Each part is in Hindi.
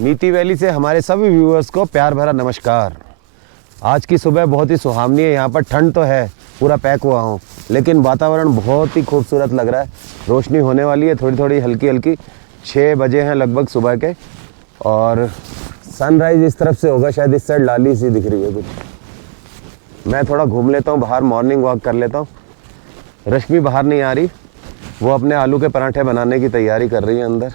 नीति वैली से हमारे सभी व्यूअर्स को प्यार भरा नमस्कार। आज की सुबह बहुत ही सुहावनी है। यहाँ पर ठंड तो है, पूरा पैक हुआ हूँ, लेकिन वातावरण बहुत ही खूबसूरत लग रहा है। रोशनी होने वाली है थोड़ी थोड़ी हल्की हल्की। 6 बजे हैं लगभग सुबह के, और सनराइज इस तरफ से होगा शायद। इस साइड लाली सी दिख रही है कुछ। मैं थोड़ा घूम लेता हूँ बाहर, मॉर्निंग वॉक कर लेता हूँ। रश्मि बाहर नहीं आ रही, वो अपने आलू के पराठे बनाने की तैयारी कर रही है अंदर।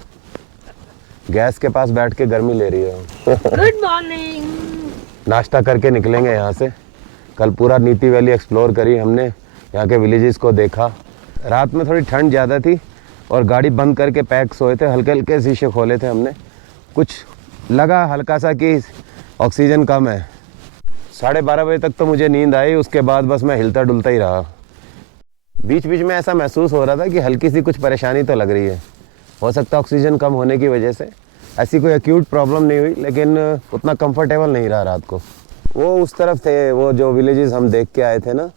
गैस के पास बैठ के गर्मी ले रही है। Good morning. नाश्ता करके निकलेंगे यहाँ से। कल पूरा नीति वैली एक्सप्लोर करी हमने, यहाँ के विलेजेस को देखा। रात में थोड़ी ठंड ज़्यादा थी और गाड़ी बंद करके पैक सोए थे। हल्के हल्के शीशे खोले थे हमने। कुछ लगा हल्का सा कि ऑक्सीजन कम है। 12:30 बजे तक तो मुझे नींद आई, उसके बाद बस मैं हिलता डुलता ही रहा। बीच बीच में ऐसा महसूस हो रहा था कि हल्की सी कुछ परेशानी तो लग रही है। हो सकता है ऑक्सीजन कम होने की वजह से। ऐसी कोई एक्यूट प्रॉब्लम नहीं हुई, लेकिन उतना कंफर्टेबल नहीं रहा रात को। वो उस तरफ थे, वो जो विलेजेस हम देख के आए थे ना,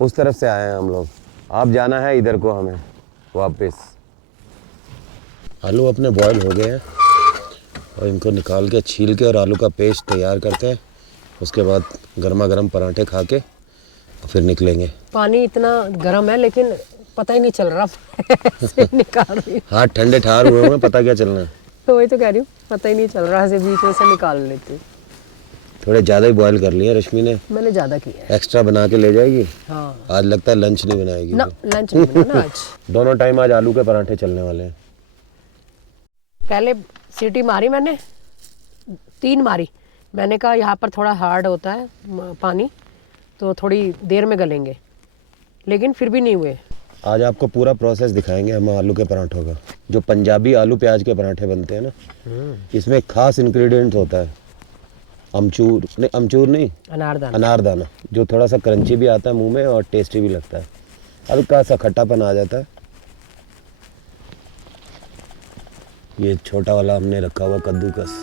उस तरफ से आए हैं हम लोग। अब जाना है इधर को हमें वापस। आलू अपने बॉयल हो गए हैं और इनको निकाल के छील के और आलू का पेस्ट तैयार करते हैं। उसके बाद गर्मा गर्म पराठे खा के फिर निकलेंगे। पानी इतना गर्म है लेकिन पता ही नहीं चल रहा से निकाल रही। हाथ ठंडे ठार हुए हैं, पता क्या चलना है। तो वही तो कह रही हूँ, पता ही नहीं चल रहा है, बीच में से निकाल लेती। थोड़े ज़्यादा ही बॉयल कर लिए रश्मि ने। मैंने ज़्यादा किया है। एक्स्ट्रा बना के ले जाएगी। हाँ। आज लगता है लंच नहीं बनाएगी। ना लंच नहीं बनाना आज। दोनों टाइम आज आलू के पराठे चलने वाले हैं। पहले सीटी मारी मैंने, 3 मारी। मैंने कहा यहाँ पर थोड़ा हार्ड होता है पानी, तो थोड़ी देर में गलेंगे, लेकिन फिर भी नहीं हुए। आज आपको पूरा प्रोसेस दिखाएंगे हम आलू के पराठों का। जो पंजाबी आलू प्याज के पराठे बनते हैं ना, इसमें एक खास इंग्रेडिएंट होता है अमचूर नहीं, अनारदाना, जो थोड़ा सा क्रंची भी आता है मुंह में और टेस्टी भी लगता है। हल्का सा खट्टापन आ जाता है। ये छोटा वाला हमने रखा हुआ कद्दूकस।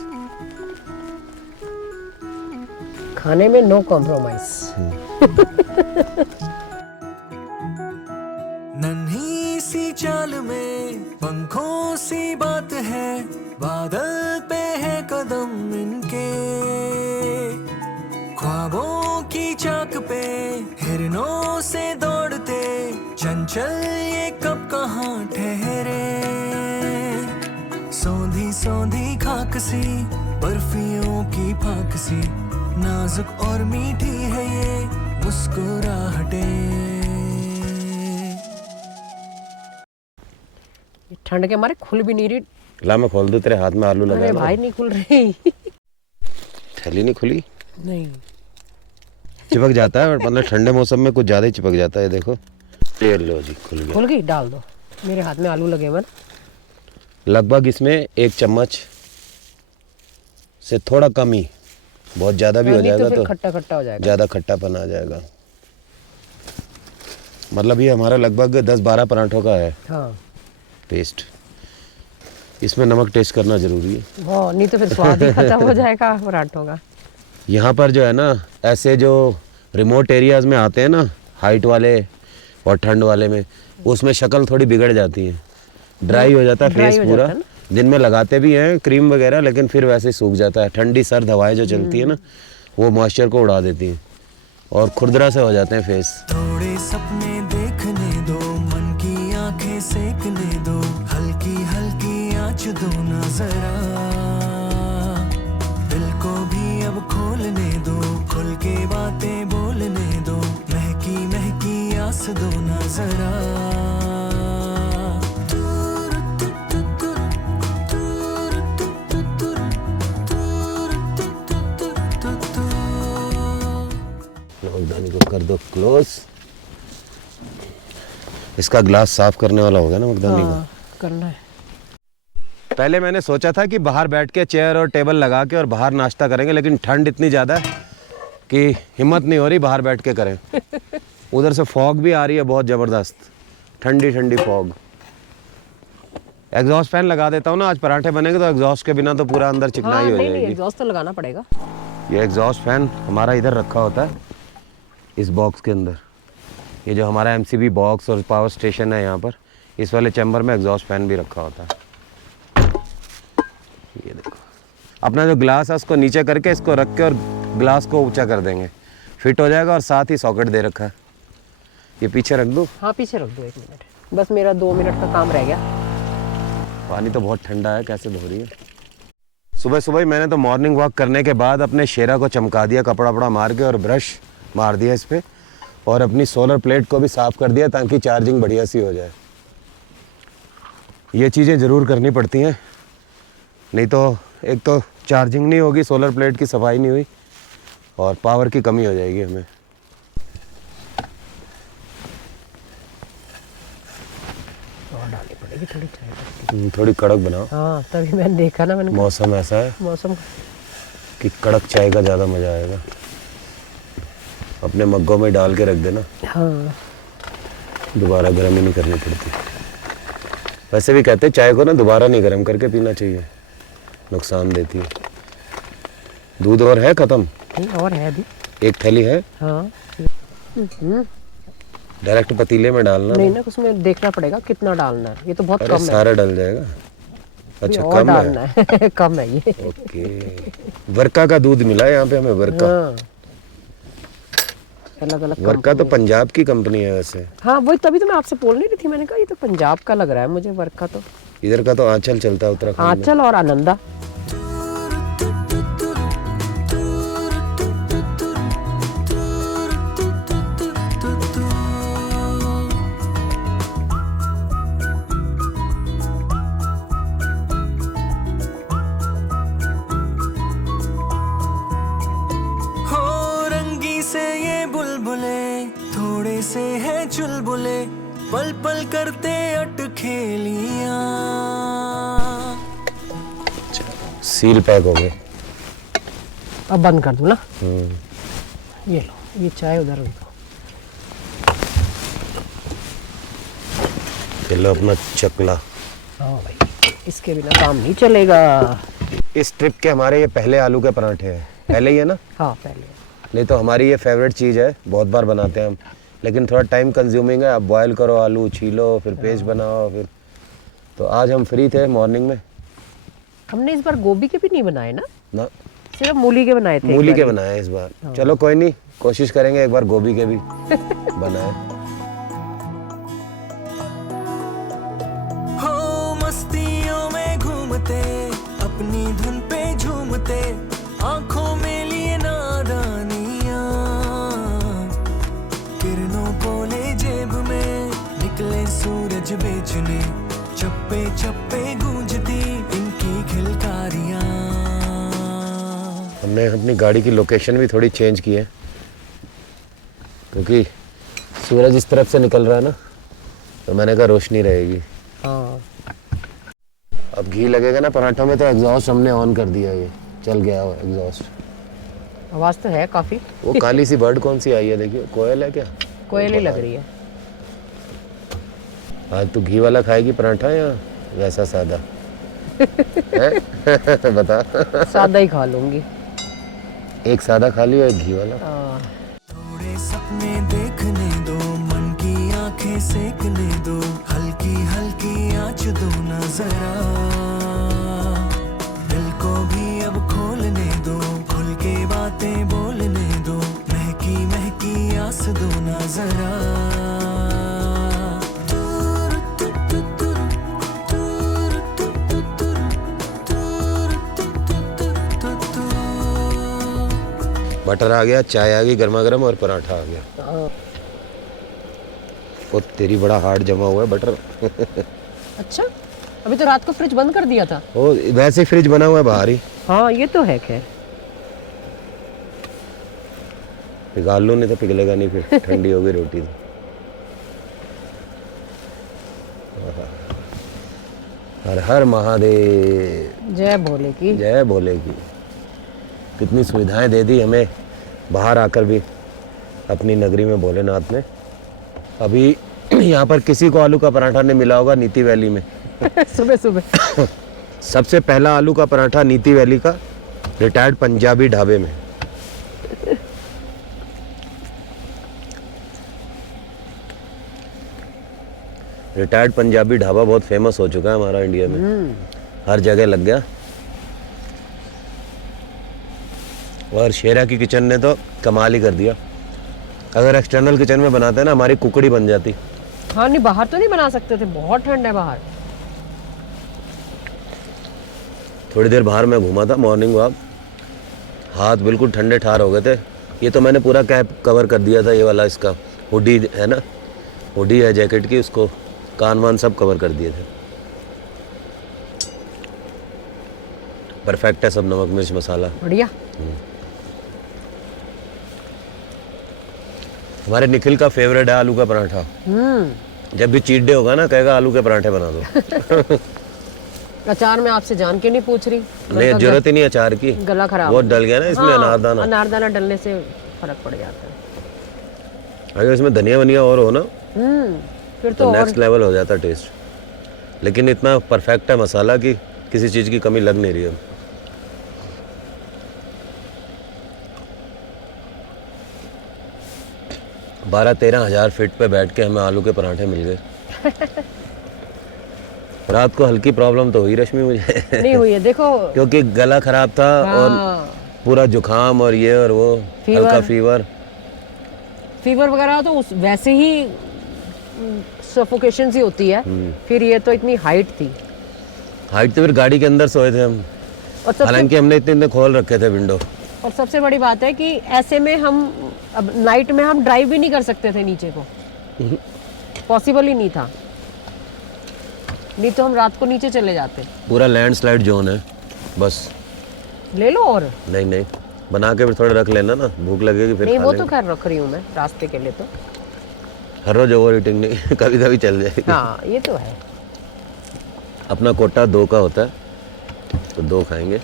खाने में नो कॉम्प्रोमाइज। नन्ही सी चाल में पंखों सी बात है, बादल पे है कदम इनके, ख्वाबों की चाक पे हिरनों से दौड़ते, चंचल ये कब कहाँ ठहरे। सौंधी सौंधी खाक सी, बर्फियों की फाक सी, नाजुक और मीठी है ये मुस्कुराहटें। ठंड के मारे खुल भी नहीं रही। ला मैं खोल दूं, तेरे हाथ में आलू लगा। अरे भाई नहीं खुल रही। थैली नहीं खुली। नहीं चिपक जाता है, मतलब ठंडे मौसम में कुछ ज्यादा ही चिपक जाता है। देखो ये लो जी, खुल गया। खुल गई, डाल दो। मेरे हाथ में आलू लगे हुए। लगभग इसमें 1 चम्मच से थोड़ा कम ही, बहुत ज्यादा भी हो जाएगा तो खट्टा खट्टा हो जाएगा, ज्यादा खट्टापन आ जाएगा। मतलब ये हमारा लगभग 10-12 पराठों का है। हाँ। पेस्ट। इसमें नमक टेस्ट करना जरूरी है। वाह, नहीं तो फिर स्वाद ही खत्म हो जाएगा पराठों का। यहाँ पर जो है ना, ऐसे जो रिमोट एरियाज में आते हैं ना, हाइट वाले और ठंड वाले में, उसमें शक्ल थोड़ी बिगड़ जाती है, ड्राई हो जाता है फेस पूरा। दिन में लगाते भी हैं क्रीम वगैरह, लेकिन फिर वैसे ही सूख जाता है। ठंडी सर्द हवाएं जो चलती है ना, वो मॉइस्चर को उड़ा देती हैं और खुरदरा से हो जाते हैं फेस। थोड़े सपने देखने दो, मन की आंखें सेकने दो, हल्की हल्की आँच दो ना जरा, दिल को भी अब खोलने दो, खुल के बातें बोलने दो, महकी महकी आस दो ना जरा। मगदानी को कर दो क्लोज। इसका ग्लास साफ करने वाला होगा ना मगदानी हाँ, को करना है। पहले मैंने सोचा था कि बाहर बैठ के चेयर और टेबल लगा के और बाहर नाश्ता करेंगे, लेकिन ठंड इतनी ज़्यादा है कि हिम्मत नहीं हो रही बाहर बैठ के करें। उधर से फॉग भी आ रही है बहुत ज़बरदस्त, ठंडी ठंडी फॉग। एग्जॉस्ट फैन लगा देता हूँ ना, आज पराठे बनेंगे तो एग्जॉस्ट के बिना तो पूरा अंदर चिकनाई हो जाएगी। एग्जॉस्ट तो लगाना पड़ेगा। ये एग्जॉस्ट फैन हमारा इधर रखा होता है इस बॉक्स के अंदर। ये जो हमारा एमसीबी बॉक्स और पावर स्टेशन है यहाँ पर, इस वाले चैम्बर में एग्जॉस्ट फैन भी रखा होता है। ये देखो। अपना जो ग्लास है उसको नीचे करके इसको रख के और ग्लास को ऊंचा कर देंगे, फिट हो जाएगा। और साथ ही सॉकेट दे रखा है। ये पीछे रख दूँ? हाँ पीछे रख दो 1 मिनट, बस मेरा 2 मिनट का काम रह गया। पानी तो बहुत ठंडा है, कैसे धो रही है? सुबह सुबह ही मैंने तो मॉर्निंग वॉक करने के बाद अपने शेरा को चमका दिया कपड़ा वपड़ा मार के, और ब्रश मार दिया इस पर, और अपनी सोलर प्लेट को भी साफ़ कर दिया ताकि चार्जिंग बढ़िया सी हो जाए। ये चीज़ें ज़रूर करनी पड़ती हैं, नहीं तो एक तो चार्जिंग नहीं होगी, सोलर प्लेट की सफाई नहीं हुई, और पावर की कमी हो जाएगी हमें। और डालनी पड़ेगी थोड़ी चाय पत्ती। थोड़ी कड़क बनाओ। हाँ तभी मैंने देखा ना, मैंने मौसम ऐसा है मौसम कि कड़क चाय का ज़्यादा मज़ा आएगा। अपने मग्गों में डाल के रख देना, हाँ दोबारा गर्म ही नहीं करनी पड़ती। वैसे भी कहते हैं चाय को ना दोबारा नहीं गर्म करके पीना चाहिए, नुकसान देती है। दूध और है ख़त्म? नहीं और है अभी। एक थैली है? हाँ डायरेक्ट पतीले में डालना? नहीं ना, उसमें देखना पड़ेगा कितना डालना है, ये तो बहुत अरे कम है। सारा डल जाएगा। अच्छा और कम डालना है? है कम है ये। ओके। वर्का का दूध मिला है यहाँ पे हमें, वर्का। हाँ अलग अलग वर्का तो पंजाब की कंपनी है वैसे। हाँ वही, तभी तो मैं आपसे बोल नहीं रही थी, मैंने कहा ये तो पंजाब का लग रहा है मुझे वर्क का। तो इधर का तो आंचल चलता है उत्तराखंड में। आंचल और आनंदा। थोड़े से है चुलबुले, पल पल करते अटखेलियां। सील पैक हो गए। अब बंद कर दूं ना? ये लो, ये चाय उधर रख दो। चलो अपना चकला। हाँ भाई, इसके बिना काम नहीं चलेगा। इस ट्रिप के हमारे ये पहले आलू के पराठे हैं। पहले ही है ना? हाँ पहले। नहीं तो हमारी ये फेवरेट चीज़ है, बहुत बार बनाते हैं हम, लेकिन थोड़ा टाइम कंज्यूमिंग है। आप बॉयल करो आलू, छीलो, फिर पेस्ट बनाओ, फिर तो आज हम फ्री थे मॉर्निंग में। हमने इस बार गोभी के भी नहीं बनाए ना, ना सिर्फ मूली के बनाए थे। मूली के बनाए इस बार। चलो कोई नहीं, कोशिश करेंगे एक बार गोभी के भी बनाए। हो मस्तियों में घूमते, अपनी धुन पे झूमते, आंखों में लिए नादानियां, किरणों को ले जेब में, निकले सूरज बेचने, चप्पे चप्पे गूंजती इनकी खिलकारियां। हमने अपनी गाड़ी की लोकेशन भी थोड़ी चेंज की है, क्योंकि सूरज इस तरफ से निकल रहा है ना, तो मैंने कहा रोशनी रहेगी। हाँ अब घी लगेगा ना पराठों में, तो एग्जॉस्ट हमने ऑन कर दिया, ये चल गया वो एग्जॉस्ट। आवाज तो है काफी। वो काली सी बर्ड कौन सी आई है, देखिए, कोयल है क्या? कोयल ही लग रही है। आज तू घी वाला खाएगी पराठा या वैसा सादा? हैं? बता। सादा ही खा लूंगी। एक सादा खा लियो, एक घी वाला। थोड़े सपने देखने दो, मन की आंखें सेकने दो, हल्की हल्की आँच दो ना जरा, दिल को भी अब खोलने दो, खुल के बातें बोलने दो, महकी महकी आस दो ना जरा। बटर आ गया, चाय आ गई गर्मा गर्म, और पराठा आ गया। वो तेरी बड़ा हार्ड जमा हुआ है बटर। अच्छा, अभी तो रात को फ्रिज बंद कर दिया था। वो वैसे फ्रिज बना हुआ है बाहर ही। हाँ ये तो है, खैर पिघाल लो, नहीं तो पिघलेगा नहीं, फिर ठंडी होगी रोटी। हर हर महादेव, जय भोले की। जय भोले की। कितनी सुविधाएं दे दी हमें बाहर आकर भी अपनी नगरी में भोलेनाथ ने। अभी यहाँ पर किसी को आलू का पराठा नहीं मिला होगा नीति वैली में। सुबह सुबह सबसे पहला आलू का पराठा नीति वैली का रिटायर्ड पंजाबी ढाबे में। रिटायर्ड पंजाबी ढाबा बहुत फेमस हो चुका है हमारा इंडिया में, हर जगह लग गया। और शेरा की किचन ने तो कमाल ही कर दिया। अगर एक्सटर्नल किचन में बनाते हैं ना, हमारी कुकड़ी बन जाती। हाँ नहीं, बाहर तो नहीं बना सकते थे, बहुत ठंड है बाहर। थोड़ी देर बाहर मैं घूमा था, मॉर्निंग वॉक, हाथ बिल्कुल ठंडे ठार हो गए थे। ये तो मैंने पूरा कैप कवर कर दिया था, ये वाला इसका हुडी है ना, हुडी है जैकेट की, उसको कान वान सब कवर कर दिए थे। परफेक्ट है सब, नमक मिर्च मसाला बढ़िया। हमारे निखिल का फेवरेट है आलू का पराठा। जब भी चीट डे होगा ना, कहेगा आलू के पराठे बना दो। अचार मैं आपसे जान के नहीं पूछ रही, नहीं, जरूरत ही नहीं अचार की, गला खराब वो डल गया ना इसमें। हाँ, अनारदाना, अनारदाना डलने से फर्क पड़ जाता है। अगर इसमें धनिया वनिया और हो ना, फिर तो तो नेक्स्ट लेवल हो जाता टेस्ट। लेकिन इतना परफेक्ट है मसाला कि किसी चीज़ की कमी लग नहीं रही है। बारह 13 हज़ार फीट पे बैठ के हमें आलू के पराठे मिल गए। रात को हल्की प्रॉब्लम तो हुई रश्मि मुझे। नहीं हुई है, देखो। क्योंकि गला खराब था और हाँ, पूरा जुकाम और ये और वो, हल्का फीवर वगैरह तो वैसे ही सफोकेशन सी होती है। फिर ये तो इतनी हाइट थी। हाइट तो फिर गाड़ी के अंदर सोए थे हम, और सबसे हालांकि हमने इतने खोल रखे थे विंडो। और सबसे बड़ी बात है कि ऐसे में हम अब नाइट में हम ड्राइव भी नहीं कर सकते थे नीचे को, पॉसिबल ही नहीं था। नहीं तो हम रात को नीचे चले जाते। पूरा लैंडस्लाइड जोन है बस। ले लो और नहीं नहीं, बना के फिर थोड़ा रख लेना ना, भूख लगेगी फिर नहीं, खा वो लेंगे। तो खैर रख रही हूँ मैं रास्ते के लिए तो। हर रोज ओवर ईटिंग नहीं, कभी कभी चल जाएगी। हाँ ये तो है। अपना कोटा 2 का होता है, तो 2 खाएंगे,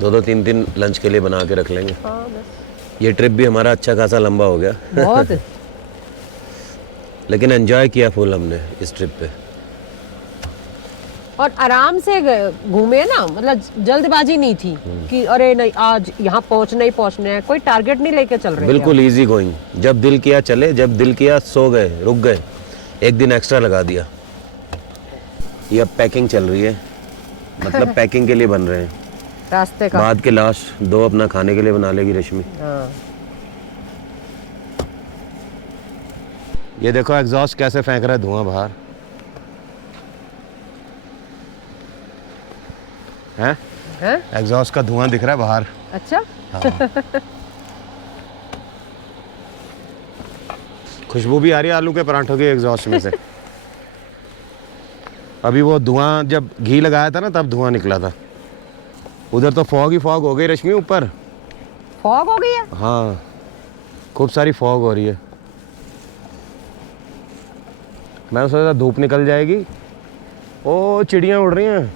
2 3 लंच के लिए बना के रख लेंगे। हाँ बस। ये ट्रिप भी हमारा अच्छा खासा लंबा हो गया। बहुत। लेकिन एंजॉय किया फुल हमने इस ट्रिप पे। और आराम से घूमे ना, मतलब जल्दबाजी नहीं थी कि अरे नहीं आज यहाँ पहुँचना ही पहुँचना है, कोई टारगेट नहीं लेके चल रहे थे। बिल्कुल इजी गोइंग, जब दिल किया चले, जब दिल किया सो गए, रुक गए, 1 दिन एक्स्ट्रा लगा दिया। ये अब पैकिंग चल रही है, मतलब पैकिंग के लिए बन रहे हैं रास्ते का। बाद के लास्ट 2 अपना खाने के लिए बना लेगी रश्मि। हाँ। ये देखो एग्जॉस्ट कैसे फेंक रहा है धुआं बाहर, हैं? हैं? एग्जॉस्ट का धुआं दिख रहा है बाहर। अच्छा। खुशबू भी आ रही है आलू के पराठों की एग्जॉस्ट में से। अभी वो धुआं जब घी लगाया था ना, तब धुआं निकला था। उधर तो फॉग ही फॉग हो गई रश्मि, ऊपर फॉग हो गई है। हाँ, खूब सारी फॉग हो रही है। मैंने सोचा धूप निकल जाएगी। ओ चिड़ियाँ उड़ रही हैं।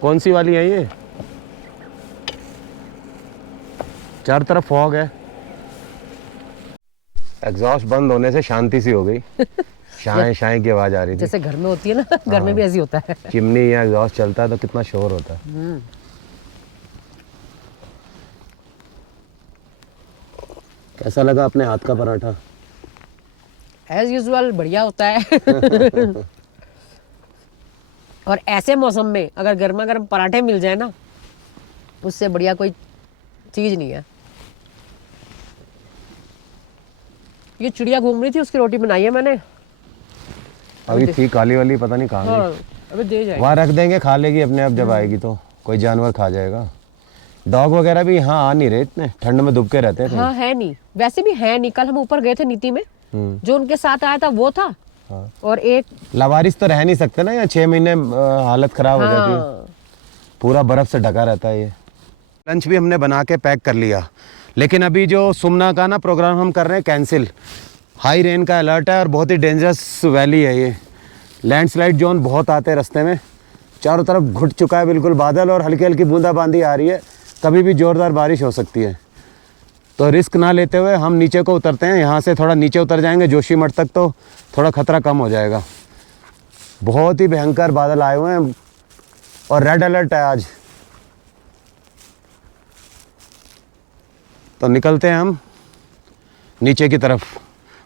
कौन सी वाली है ये? चारों तरफ फॉग है। एग्जॉस्ट बंद होने से शांति सी हो गई। शाएं शाएं की आवाज आ रही थी, जैसे घर में होती है ना, घर में भी ऐसी होता है। चिमनी या एग्जॉस्ट चलता है तो कितना शोर होता है। कैसा लगा अपने हाथ का पराठा? एज यूजुअल बढ़िया होता है। और ऐसे मौसम में अगर गर्मा गर्म पराठे मिल जाए ना, उससे बढ़िया कोई चीज नहीं है। ये चिड़िया घूम रही थी, उसकी रोटी बनाई है मैंने। अभी थी काली वाली, पता नहीं कहाँ हाँ, गई। अभी दे जाए। वहाँ रख देंगे, खा लेगी अपने आप, जब आएगी तो कोई जानवर खा जाएगा। डॉग वगैरह भी यहाँ आ नहीं रहे, इतने ठंड में दुबके रहते हैं। हाँ है नहीं, वैसे भी है नहीं। कल हम ऊपर गए थे नीति में, जो उनके साथ आया था वो था। हाँ। और एक लावारिस तो रह नहीं सकते ना, या 6 महीने हालत खराब हो जाती है। हाँ, पूरा बर्फ से ढका रहता है ये। लंच भी हमने बना के पैक कर लिया, लेकिन अभी जो सुमना का ना प्रोग्राम हम कर रहे हैं कैंसिल। हाई रेन का अलर्ट है और बहुत ही डेंजरस वैली है ये। लैंडस्लाइड जोन बहुत आते हैं रास्ते में, चारों तरफ घुट चुका है बिल्कुल बादल, और हल्की हल्की बूंदाबांदी आ रही है। कभी भी ज़ोरदार बारिश हो सकती है, तो रिस्क ना लेते हुए हम नीचे को उतरते हैं। यहाँ से थोड़ा नीचे उतर जाएंगे जोशीमठ तक, तो थोड़ा खतरा कम हो जाएगा। बहुत ही भयंकर बादल आए हुए हैं और रेड अलर्ट है आज। तो निकलते हैं हम नीचे की तरफ,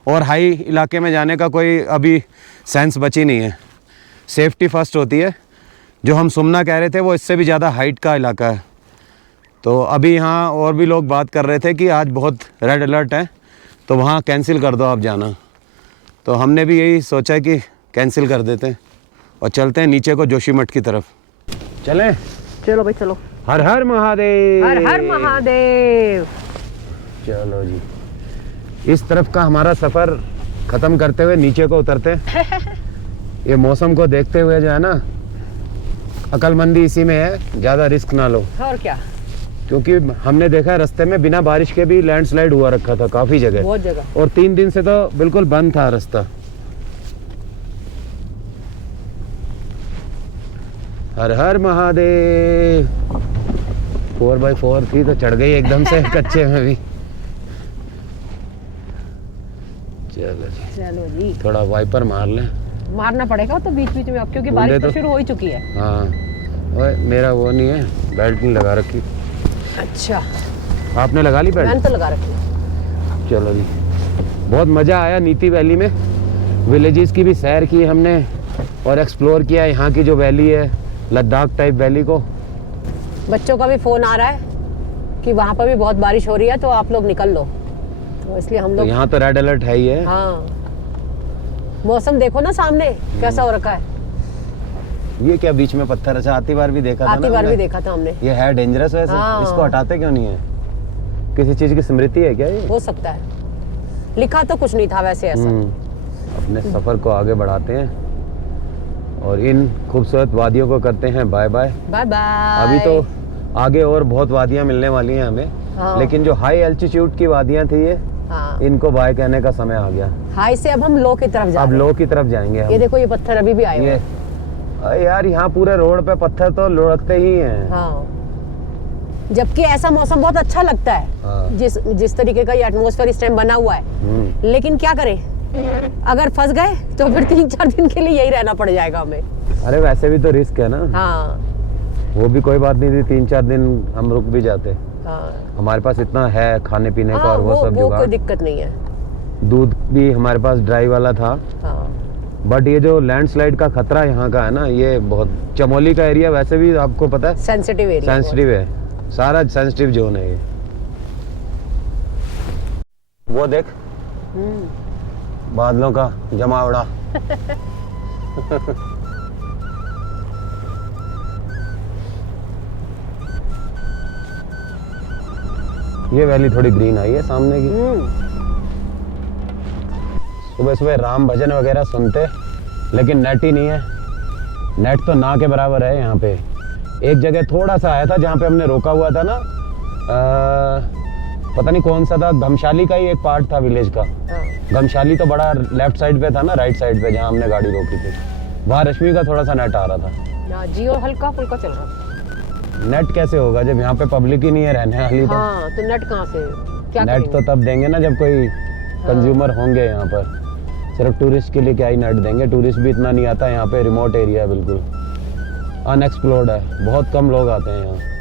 और हाई इलाके में जाने का कोई अभी सेंस बची नहीं है। सेफ्टी फर्स्ट होती है। जो हम सुमना कह रहे थे वो इससे भी ज़्यादा हाइट का इलाका है, तो अभी यहाँ और भी लोग बात कर रहे थे कि आज बहुत रेड अलर्ट है, तो वहाँ कैंसिल कर दो आप जाना। तो हमने भी यही सोचा कि कैंसिल कर देते हैं और चलते हैं नीचे को जोशीमठ की तरफ। चलें? चलो भाई चलो। हर हर महादेव। हर हर महादेव। चलो जी, इस तरफ का हमारा सफ़र ख़त्म करते हुए नीचे को उतरते हैं। ये मौसम को देखते हुए जो है ना, अक्लमंदी इसी में है, ज़्यादा रिस्क ना लो। और क्या, क्योंकि हमने देखा है रास्ते में बिना बारिश के भी लैंडस्लाइड हुआ रखा था काफ़ी जगह, बहुत जगह, और 3 दिन से तो बिल्कुल बंद था रास्ता। हर हर महादेव। 4x4 थी तो चढ़ गई एकदम से कच्चे में भी। चलो जी, चलो जी, थोड़ा वाइपर मार लें। मारना पड़ेगा तो बीच बीच में अब, क्योंकि बारिश तो शुरू हो ही चुकी है। हाँ, ओए मेरा वो नहीं है, बेल्ट नहीं लगा रखी। अच्छा, आपने लगा ली बेल्ट? मैंने तो लगा रखी। चलो जी, बहुत मज़ा आया नीति वैली में। विलेजेस की भी सैर की हमने और एक्सप्लोर किया यहाँ की जो वैली है, लद्दाख टाइप वैली को। बच्चों का भी फोन आ रहा है कि वहाँ पर भी बहुत बारिश हो रही है, तो आप लोग निकल लो, तो इसलिए हम तो लोग। यहाँ तो रेड अलर्ट है ही है। हाँ, मौसम देखो ना सामने कैसा हो रखा है। ये क्या बीच में पत्थर? अच्छा, आती बार भी देखा था ना आती बार हमने। भी देखा था हमने। ये है डेंजरस वैसे? हाँ। इसको हटाते क्यों नहीं है? किसी चीज़ की स्मृति है क्या ये? हो सकता है, लिखा तो कुछ नहीं था वैसे ऐसा। अपने सफ़र को आगे बढ़ाते हैं और इन खूबसूरत वादियों को करते हैं बाय बाय। Bye bye. अभी तो आगे और बहुत वादियां मिलने वाली हैं हमें। हाँ। लेकिन जो हाई एल्टीट्यूड की वादियां थी ये, हाँ, इनको बाय कहने का समय आ गया। हाई से अब हम लो की तरफ जा अब रहे लो की तरफ जाएंगे हैं। हम। ये देखो, ये पत्थर अभी भी आए हुए ये हैं। अरे यार, यहाँ पूरे रोड पे पत्थर तो लुढ़कते ही हैं। हाँ, जबकि ऐसा मौसम बहुत अच्छा लगता है। हाँ। जिस तरीके का ये एटमॉस्फेयर इस टाइम बना हुआ है। लेकिन क्या करें, अगर फंस गए तो फिर 3-4 दिन के लिए यही रहना पड़ जाएगा हमें। अरे वैसे भी तो रिस्क है ना। हाँ, वो भी कोई बात नहीं थी, 3-4 दिन हम रुक भी जाते। हाँ, हमारे पास इतना है खाने पीने का हाँ, और वो सब कोई जुगाड़। दिक्कत नहीं है। दूध भी हमारे पास ड्राई वाला था। हाँ, बट ये जो लैंडस्लाइड का खतरा यहाँ का है ना, ये बहुत, चमोली का एरिया वैसे भी आपको पता है सेंसिटिव एरिया, सेंसिटिव है, सारा सेंसिटिव जोन है ये। वो देख बादलों का जमावड़ा। ये वैली थोड़ी ग्रीन आई है सामने की। सुबह सुबह राम भजन वगैरह सुनते, लेकिन नेट ही नहीं है। नेट तो ना के बराबर है यहाँ पे। एक जगह थोड़ा सा आया था जहाँ पे हमने रोका हुआ था ना, पता नहीं कौन सा था, घमशाली का ही एक पार्ट था विलेज का। घमशाली तो बड़ा लेफ्ट साइड पे था ना, राइट साइड पे जहाँ हमने गाड़ी रोकी थी, वहाँ रश्मि का थोड़ा सा नेट आ रहा था। जियो हल्का फुल्का चल रहा। नेट कैसे होगा जब यहाँ पे पब्लिक ही नहीं है रहने वाली? हाँ, तो नेट कहाँ से, क्या नेट करेंगे? तो तब देंगे ना जब कोई कंज्यूमर होंगे यहाँ पर। सिर्फ टूरिस्ट के लिए क्या ही नेट देंगे? टूरिस्ट भी इतना नहीं आता यहाँ पे, रिमोट एरिया है बिल्कुल, अनएक्सप्लोर्ड है, बहुत कम लोग आते हैं यहाँ।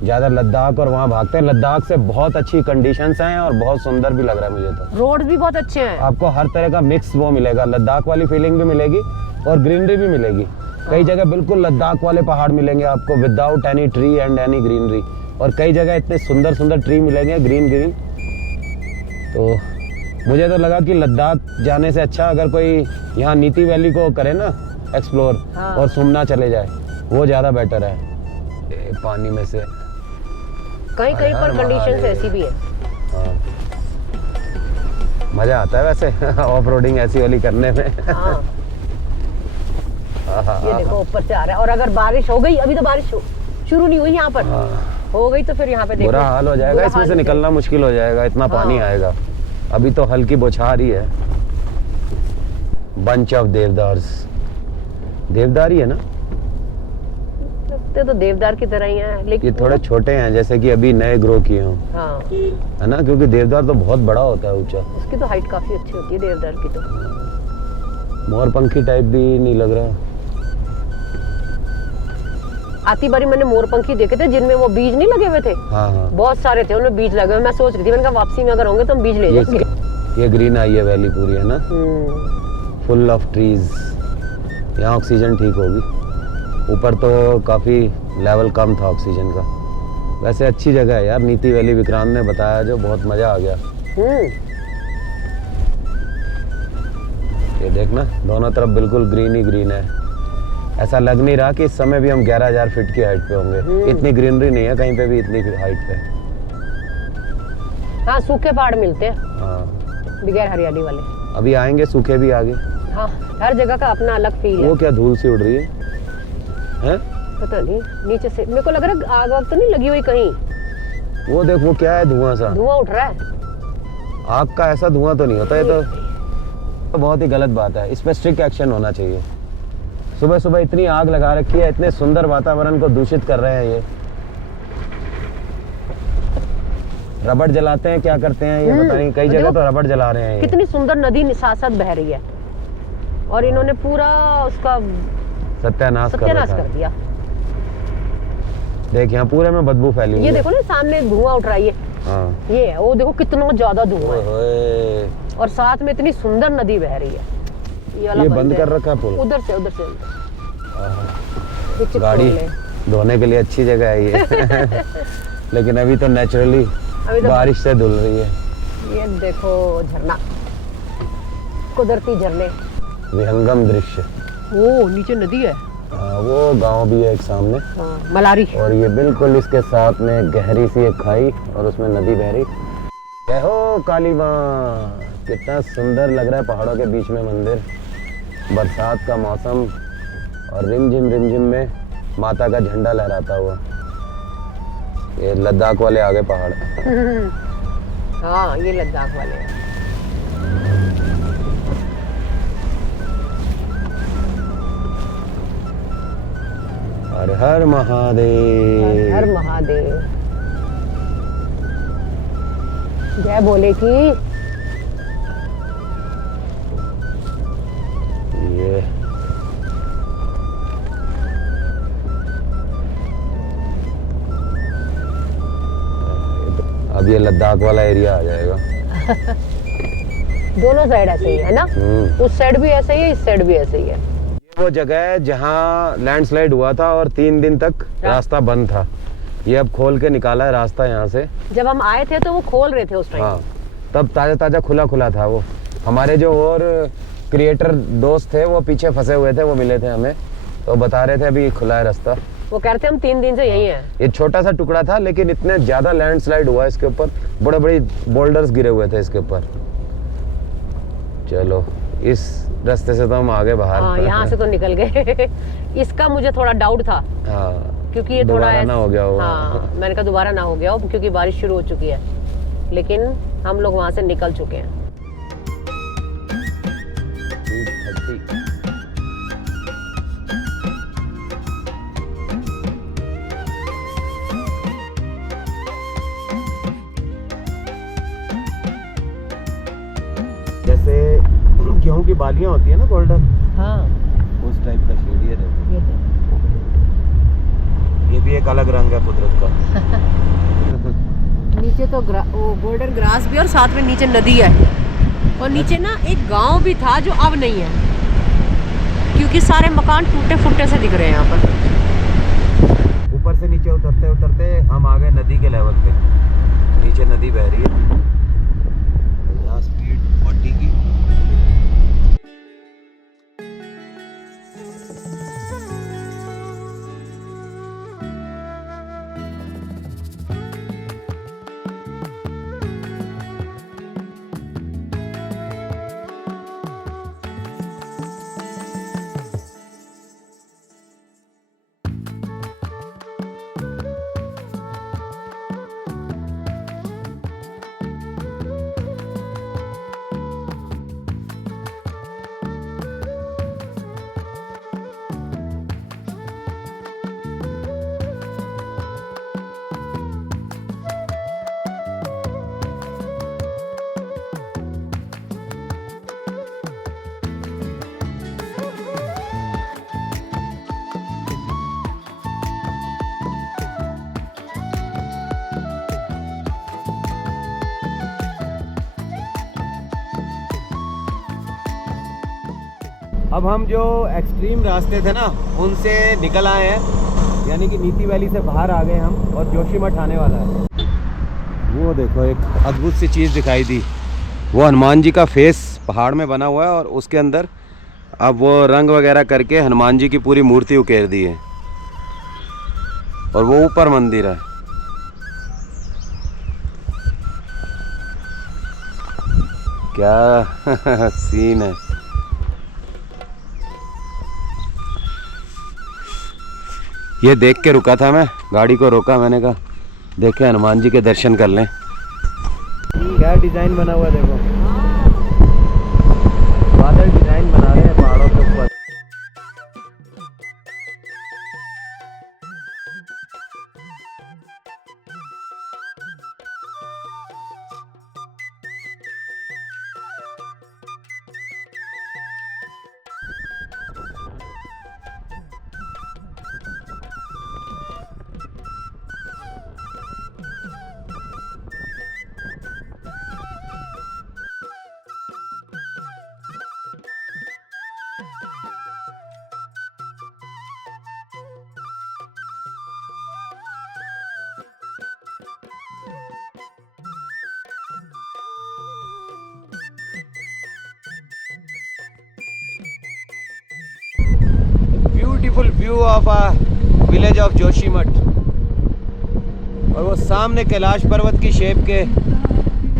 ज़्यादा लद्दाख और वहाँ भागते हैं। लद्दाख से बहुत अच्छी कंडीशंस हैं और बहुत सुंदर भी लग रहा है मुझे तो। रोड भी बहुत अच्छे हैं। आपको हर तरह का मिक्स वो मिलेगा, लद्दाख वाली फीलिंग भी मिलेगी और ग्रीनरी भी मिलेगी। कई जगह बिल्कुल लद्दाख वाले पहाड़ मिलेंगे आपको without any tree and any greenery, और कई जगह इतने सुंदर सुंदर ट्री मिलेंगे ग्रीन ग्रीन। तो मुझे तो लगा कि लद्दाख जाने से अच्छा अगर कोई यहाँ नीति वैली को करे ना एक्सप्लोर, हाँ। और सुमना चले जाए, वो ज़्यादा बेटर है। पानी में से कहीं कहीं पर कंडीशंस ऐसी भी है। हाँ। मज़ा आता है वैसे ऑफ रोडिंग ऐसी वाली करने में। हाँ। ये देखो ऊपर से आ रहा है, और अगर बारिश हो गई, अभी तो बारिश शुरू नहीं हुई यहाँ पर, हो गई तो फिर यहाँ पे देखो बुरा हाल हो जाएगा, इसमें से निकलना मुश्किल हो जाएगा, इतना पानी आएगा। अभी तो हल्की बौछार ही है। बंच ऑफ देवदार्स, देवदार ही है ना? लगते तो देवदार की तरह ही हैं, लेकिन ये थोड़े छोटे हैं, जैसे कि अभी नए ग्रो किए हों, हाँ, है ना? क्योंकि देवदार तो बहुत बड़ा होता है, ऊंचा। उसकी तो हाइट काफी अच्छी होती है देवदार की तो। मोरपंखी टाइप भी नहीं लग रहा। आती बारी मैंने मोरपंखी देखे थे जिनमें वो बीज नहीं लगे हुए थे। हाँ हाँ, बहुत सारे थे उनमें बीज लगे हुए। मैं सोच रही थी, मैंने कहा वापसी में अगर होंगे तो हम बीज ले जाएंगे। ये ग्रीन आई है वैली पूरी, है ना? Full of trees. यहाँ ऑक्सीजन ठीक होगी। ऊपर तो काफ़ी लेवल कम था ऑक्सीजन का। वैसे अच्छी जगह है यार, नीति वैली विक्रांत ने बताया जो, बहुत मज़ा आ गया। ये देखना दोनों तरफ बिल्कुल ग्रीन ही ग्रीन है। ऐसा लग नहीं रहा कि इस समय भी हम 11,000 फीट की हाइट पे होंगे। इतनी ग्रीनरी नहीं है कहीं पे भी इतनी हाइट पे। हाँ, सूखे पहाड़ मिलते हैं हाँ, बगैर हरियाली वाले। अभी आएंगे सूखे भी आगे। हाँ, हर जगह का अपना अलग फील है। वो क्या धूल सी उड़ रही है, हैं? पता नहीं, नीचे से मेरे को लग रहा है आग वाग तो नहीं लगी हुई कहीं। वो देख, वो क्या है, धुआं सा, धुआं उठ रहा है। आग का ऐसा धुआं तो नहीं होता। ये तो बहुत ही गलत बात है, इस पर स्ट्रिक्ट एक्शन होना चाहिए। सुबह सुबह इतनी आग लगा रखी है, इतने सुंदर वातावरण को दूषित कर रहे हैं ये। रबड़ जलाते हैं, क्या करते हैं ये पता नहीं, कई जगह तो रबड़ जला रहे हैं ये। कितनी सुंदर नदी निसासत बह रही है और इन्होंने पूरा उसका सत्यानाश कर कर दिया। देख यहाँ पूरे में बदबू फैली हुई ये है। देखो ना, सामने धुआं उठ रहा है। हाँ, ये है, वो देखो कितना ज्यादा धुआं है ओए, और साथ में इतनी सुंदर नदी बह रही है। ये बंद कर रखा है पुल। उधर से ये चिप गाड़ी खोल ले। धोने के लिए अच्छी जगह है ये। लेकिन अभी तो नेचुरली बारिश से धुल रही है। ये देखो झरना, कुदरती झरने, विहंगम दृश्य। वो नीचे नदी है। हाँ, वो गांव भी है एक सामने। हाँ, मलारी। और ये बिल्कुल इसके साथ में गहरी सी एक खाई और उसमें नदी बह रही। जय हो काली माँ, कितना सुंदर लग रहा है पहाड़ों के बीच में मंदिर। बरसात का मौसम और रिमझिम में माता का झंडा लहराता हुआ। ये लद्दाख वाले आगे पहाड़। हाँ, ये लद्दाख वाले हैं। हर हर महादेव। हर महादेव। जय बोले की। ये अब ये लद्दाख वाला एरिया आ जाएगा। दोनों साइड ऐसे ही है ना, उस साइड भी ऐसे ही है, इस साइड भी ऐसे ही है। ये वो जगह है जहाँ लैंडस्लाइड हुआ था और 3 दिन तक रास्ता बंद था। ये अब खोल के निकाला है रास्ता यहाँ से। जब हम आए थे तो वो खोल रहे थे उस टाइम। हाँ, तब ताजा खुला था वो। हमारे जो और क्रिएटर दोस्त थे वो पीछे फंसे हुए थे, वो मिले थे हमें, तो बता रहे थे अभी खुला है रास्ता। वो कह रहे थे हम 3 दिन से यही हैं। ये छोटा सा टुकड़ा था लेकिन इतने ज्यादा लैंडस्लाइड हुआ इसके ऊपर, बड़े बड़े बोल्डर्स गिरे हुए थे इसके ऊपर। चलो इस रास्ते से तो हम आगे बाहर। हाँ, यहाँ से तो निकल गए। इसका मुझे थोड़ा डाउट था। हाँ, क्योंकि ये थोड़ा दोबारा ना हो गया हो। हाँ, मैंने कहा दोबारा ना हो गया हो क्योंकि बारिश शुरू हो चुकी है, लेकिन हम लोग वहाँ से निकल चुके हैं। जैसे गेहूं की बालियां होती है ना गोल्डन, हाँ, उस टाइप का शेड ये देखो। ये देखो। ये भी एक अलग रंग है कुदरत का। नीचे तो वो गोल्डन ग्रास भी और साथ में नीचे नदी है और नीचे ना एक गांव भी था जो अब नहीं है क्योंकि सारे मकान टूटे फूटे से दिख रहे हैं यहाँ पर। ऊपर से नीचे उतरते उतरते हम आ गए नदी के लेवल पे। नीचे नदी बह रही है, यहाँ स्पीड 40 की। अब हम जो एक्सट्रीम रास्ते थे ना उनसे निकल आए हैं। यानी कि नीति वैली से बाहर आ गए हम और जोशीमठ आने वाला है। वो देखो एक अद्भुत सी चीज़ दिखाई दी, वो हनुमान जी का फेस पहाड़ में बना हुआ है और उसके अंदर अब वो रंग वगैरह करके हनुमान जी की पूरी मूर्ति उकेर दी है और वो ऊपर मंदिर है। क्या सीन है। ये देख के रुका था, मैं गाड़ी को रोका, मैंने कहा देखे हनुमान जी के दर्शन कर लें। क्या डिजाइन बना हुआ देखो, बादल डिजाइन बना रहे हैं पहाड़ों के ऊपर। Beautiful view of village of Joshimath और वो सामने कैलाश पर्वत की शेप के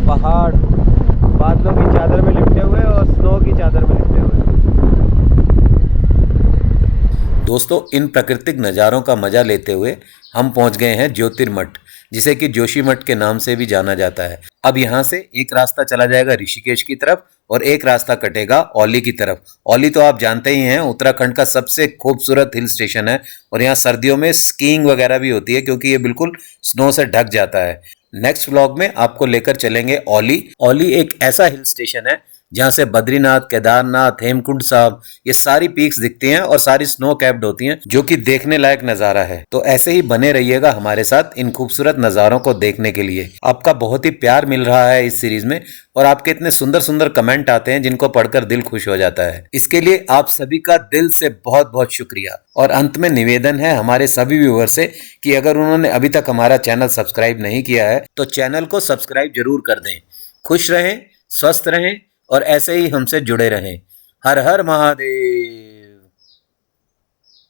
पहाड़ बादलों की चादर में लिपटे हुए और स्नो की चादर में लिपटे हुए। दोस्तों, इन प्राकृतिक नज़ारों का मजा लेते हुए हम पहुंच गए हैं ज्योतिर्मठ, जिसे कि जोशीमठ के नाम से भी जाना जाता है। अब यहाँ से एक रास्ता चला जाएगा ऋषिकेश की तरफ और एक रास्ता कटेगा औली की तरफ। औली तो आप जानते ही हैं, उत्तराखंड का सबसे खूबसूरत हिल स्टेशन है और यहाँ सर्दियों में स्कीइंग वगैरह भी होती है क्योंकि ये बिल्कुल स्नो से ढक जाता है। नेक्स्ट व्लॉग में आपको लेकर चलेंगे औली। औली एक ऐसा हिल स्टेशन है जहाँ से बद्रीनाथ, केदारनाथ, हेमकुंड साहब, ये सारी पीक्स दिखती हैं और सारी स्नो कैप्ड होती हैं, जो कि देखने लायक नज़ारा है। तो ऐसे ही बने रहिएगा हमारे साथ इन खूबसूरत नज़ारों को देखने के लिए। आपका बहुत ही प्यार मिल रहा है इस सीरीज में और आपके इतने सुंदर सुंदर कमेंट आते हैं जिनको पढ़कर दिल खुश हो जाता है। इसके लिए आप सभी का दिल से बहुत बहुत शुक्रिया। और अंत में निवेदन है हमारे सभी व्यूअर से कि अगर उन्होंने अभी तक हमारा चैनल सब्सक्राइब नहीं किया है तो चैनल को सब्सक्राइब जरूर कर दें। खुश रहें, स्वस्थ रहें और ऐसे ही हमसे जुड़े रहें। हर हर महादेव।